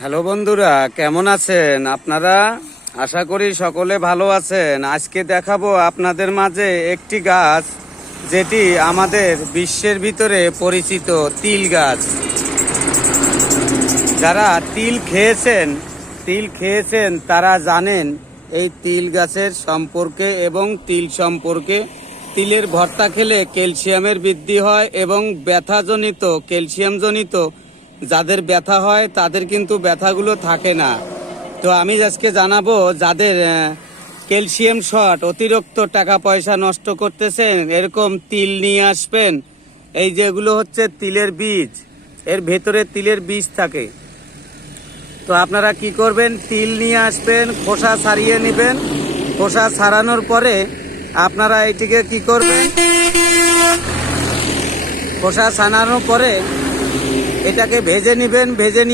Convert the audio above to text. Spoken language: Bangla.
হ্যালো বন্ধুরা, কেমন আছেন আপনারা? আশা করি সকলে ভালো আছেন। আজকে দেখাবো আপনাদের মাঝে একটি গাছ যেটি আমাদের বিশ্বের ভিতরে পরিচিত তিল গাছ। যারা তিল খেয়েছেন তারা জানেন এই তিল গাছের সম্পর্কে এবং তিল সম্পর্কে। তিলের ভর্তা খেলে ক্যালসিয়ামের বৃদ্ধি হয় এবং ব্যথাজনিত ক্যালসিয়ামজনিত যাদের ব্যথা হয় তাদের কিন্তু ব্যথাগুলো থাকে না। তো আমি আজকে জানাবো যাদের ক্যালসিয়াম শর্ট, অতিরিক্ত টাকা পয়সা নষ্ট করতেছেন, এরকম তিল নিয়ে আসবেন। এই যেগুলো হচ্ছে তিলের বীজ, এর ভেতরে তিলের বীজ থাকে। তো আপনারা কি করবেন, তিল নিয়ে আসবেন, খোসা ছাড়িয়ে নেবেন। খোসা ছাড়ানোর পরে আপনারা এটিকে কি করবেন, খোসা ছাড়ানোর পরে এটাকে ভেজে নেবেন। ভেজে নিয়ে